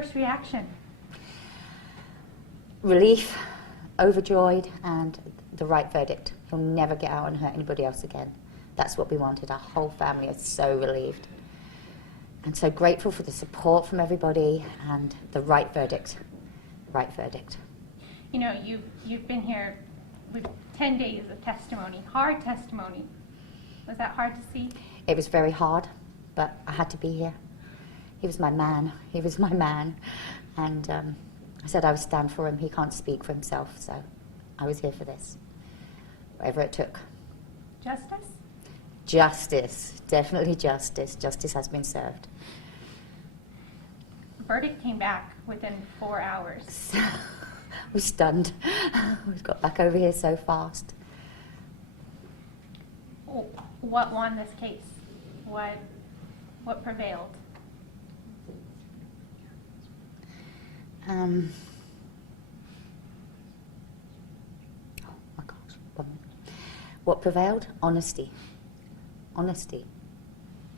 first reaction? Relief, overjoyed, and the right verdict. He'll never get out and hurt anybody else again. That's what we wanted. Our whole family is so relieved. And so grateful for the support from everybody and the right verdict. Right verdict. You know, you've been here with 10 days of testimony, hard testimony. Was that hard to see? It was very hard, but I had to be here. He was my man. He was my man. And I said I would stand for him. He can't speak for himself, so I was here for this. Whatever it took. Justice? Justice. Definitely justice. Justice has been served. The verdict came back within 4 hours. We're stunned. We got back over here so fast. What won this case? What prevailed? Oh my gosh. 1 minute. What prevailed? Honesty. Honesty.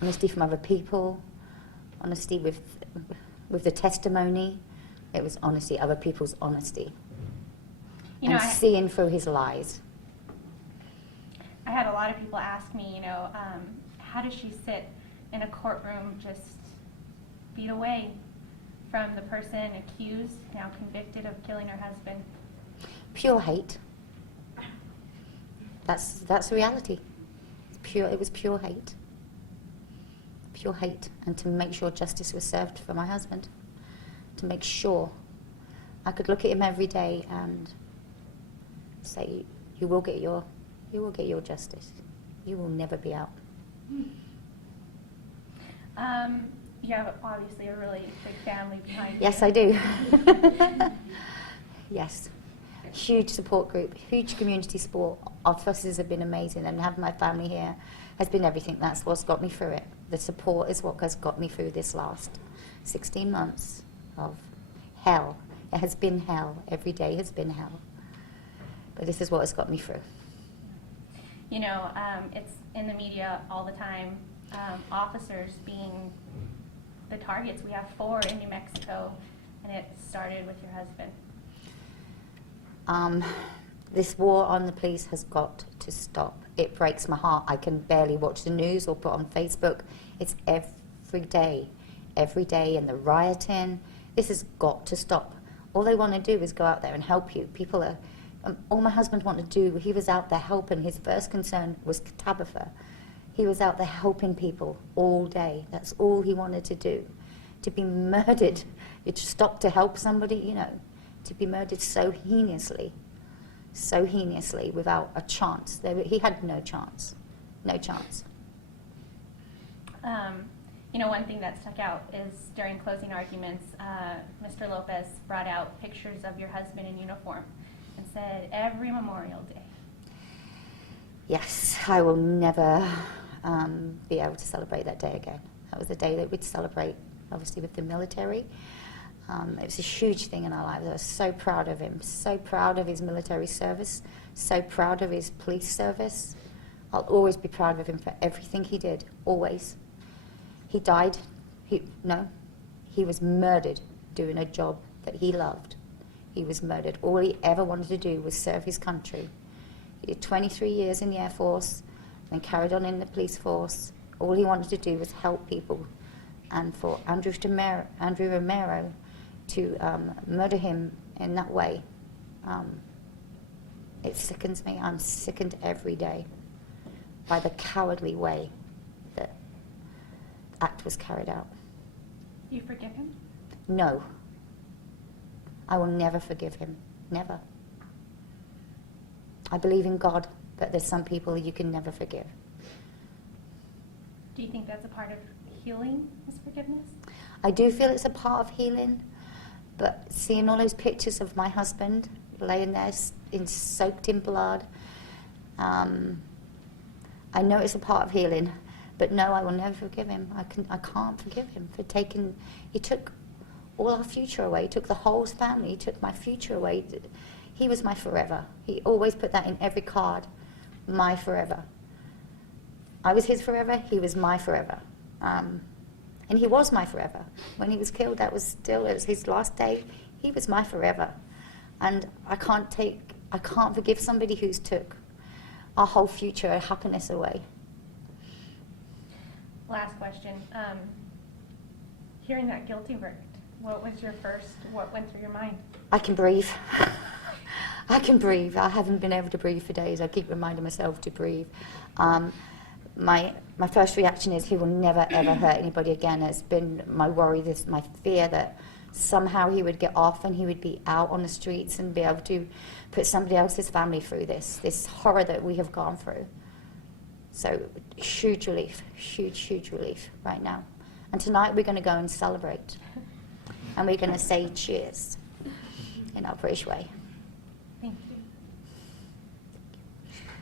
Honesty from other people. Honesty with the testimony. It was honesty, other people's honesty. You know, and seeing through his lies. I had a lot of people ask me, you know, how does she sit in a courtroom just feet away from the person accused, now convicted of killing her husband? Pure hate. That's the reality. It was pure hate. Pure hate. And to make sure justice was served for my husband. To make sure I could look at him every day and say, you will get your justice. You will never be out. You have obviously a really big family behind you. Yes, I do. Yes. Huge support group, huge community support. Our officers have been amazing, and having my family here has been everything. That's what's got me through it. The support is what has got me through this last 16 months of hell. It has been hell. Every day has been hell. But this is what has got me through. You know, it's in the media all the time, officers being the targets. We have 4 in New Mexico, and it started with your husband. This war on the police has got to stop. It breaks my heart. I can barely watch the news or put on Facebook. It's every day, and the rioting. This has got to stop. All they want to do is go out there and help you. People are, all my husband wanted to do, he was out there helping. His first concern was Tabitha. He was out there helping people all day. That's all he wanted to do. To be murdered, you stop to help somebody, you know, to be murdered so heinously without a chance. He had no chance, no chance. You know, one thing that stuck out is during closing arguments, Mr. Lopez brought out pictures of your husband in uniform and said, every Memorial Day. Yes, I will never be able to celebrate that day again. That was the day that we'd celebrate, obviously, with the military. It was a huge thing in our lives. I was so proud of him, so proud of his military service, so proud of his police service. I'll always be proud of him for everything he did, always. He died. He was murdered doing a job that he loved. He was murdered. All he ever wanted to do was serve his country. He did 23 years in the Air Force, then carried on in the police force. All he wanted to do was help people. And for Andrew Romero to murder him in that way, it sickens me. I'm sickened every day by the cowardly way that the act was carried out. Do you forgive him? No. I will never forgive him. Never. I believe in God, but there's some people you can never forgive. Do you think that's a part of healing, is forgiveness? I do feel it's a part of healing, but seeing all those pictures of my husband laying there soaked in blood, I know it's a part of healing, but no, I will never forgive him. I can't forgive him for taking, he took all our future away. He took the whole family. He took my future away. He was my forever. He always put that in every card, my forever. I was his forever. He was my forever. And he was my forever. When he was killed, that was still his last day. He was my forever. And I can't forgive somebody who's took our whole future and happiness away. Last question. Hearing that guilty verdict, what went through your mind? I can breathe. I can breathe. I haven't been able to breathe for days. I keep reminding myself to breathe. My first reaction is he will never ever hurt anybody again. It's been my worry, my fear that somehow he would get off and he would be out on the streets and be able to put somebody else's family through this horror that we have gone through. So huge relief, huge relief right now. And tonight we're going to go and celebrate. And we're going to say cheers in our British way.